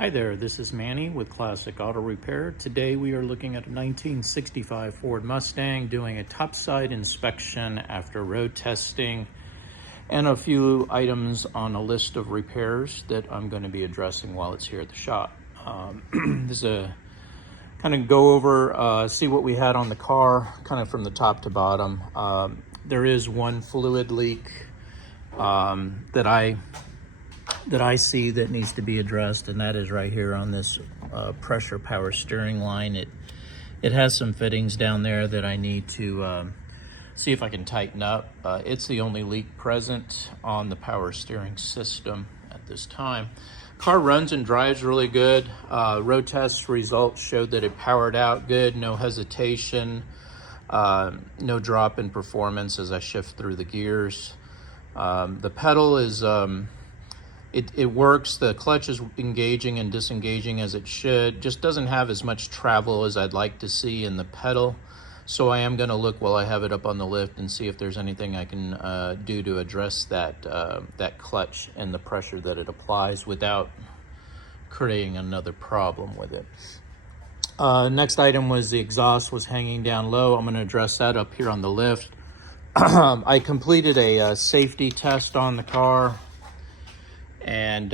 Hi there, this is Manny with Classic Auto Repair. Today we are looking at a 1965 Ford Mustang, doing a topside inspection after road testing and a few items on a list of repairs that I'm going to be addressing while it's here at the shop. This is a kind of go over, see what we had on the car, kind of from the top to bottom. There is one fluid leak that I see that needs to be addressed, and that is right here on this pressure power steering line. It has some fittings down there that I need to see if I can tighten up. It's the only leak present on the power steering system at this time. Car runs and drives really good. Road test results showed that it powered out good, no hesitation, no drop in performance as I shift through the gears. The pedal is it works. The clutch is engaging and disengaging as it should. Just doesn't have as much travel as I'd like to see in the pedal. So I am going to look while I have it up on the lift and see if there's anything I can do to address that that clutch and the pressure that it applies without creating another problem with it. Next item was the exhaust was hanging down low. I'm going to address that up here on the lift. I completed a safety test on the car, and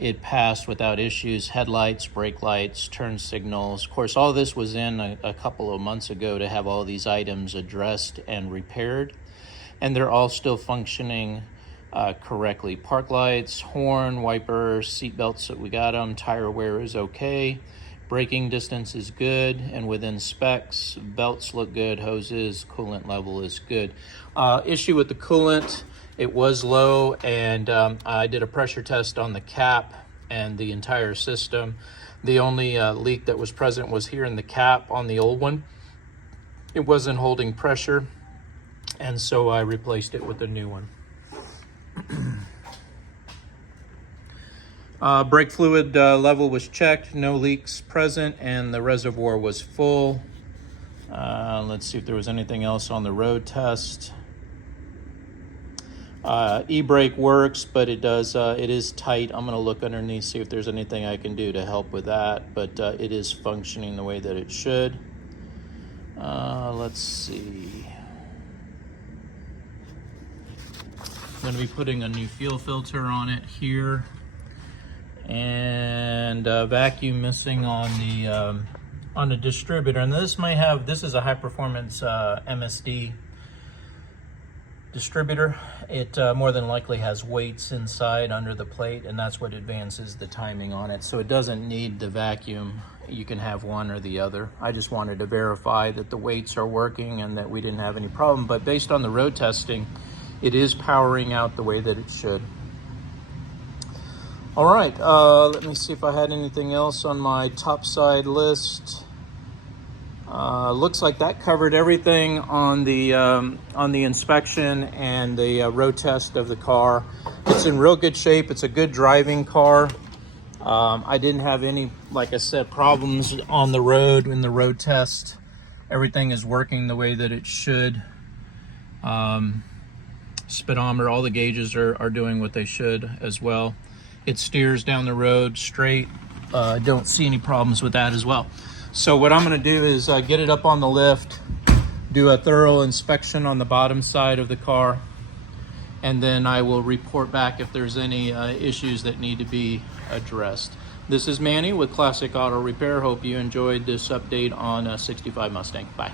it passed without issues. Headlights, brake lights, turn signals. Of course, all this was in a couple of months ago to have all these items addressed and repaired, and they're all still functioning correctly. Park lights, horn, wipers, seat belts, we got them. Tire wear is okay. Braking distance is good and within specs. Belts look good. Hoses, coolant level is good. Issue with the coolant, it was low, and I did a pressure test on the cap and the entire system. The only leak that was present was here in the cap on the old one. It wasn't holding pressure, and so I replaced it with a new one. Brake fluid level was checked, no leaks present, and the reservoir was full. Let's see if there was anything else on the road test. E-brake works, but it is tight. I'm going to look underneath, see if there's anything I can do to help with that, but it is functioning the way that it should. Let's see. I'm going to be putting a new fuel filter on it here, and vacuum missing on the distributor. And this is a high performance MSD distributor. It more than likely has weights inside under the plate, and that's what advances the timing on it. So it doesn't need the vacuum. You can have one or the other. I just wanted to verify that the weights are working and that we didn't have any problem. But based on the road testing, it is powering out the way that it should. All right, let me see if I had anything else on my topside list. Looks like that covered everything on the inspection and the road test of the car. It's in real good shape. It's a good driving car. I didn't have any, like I said, problems on the road in the road test. Everything is working the way that it should. Speedometer, all the gauges are doing what they should as well. It steers down the road straight. Don't see any problems with that as well. So what I'm going to do is get it up on the lift, do a thorough inspection on the bottom side of the car, and then I will report back if there's any issues that need to be addressed. This is Manny with Classic Auto Repair. Hope you enjoyed this update on a 65 Mustang. Bye.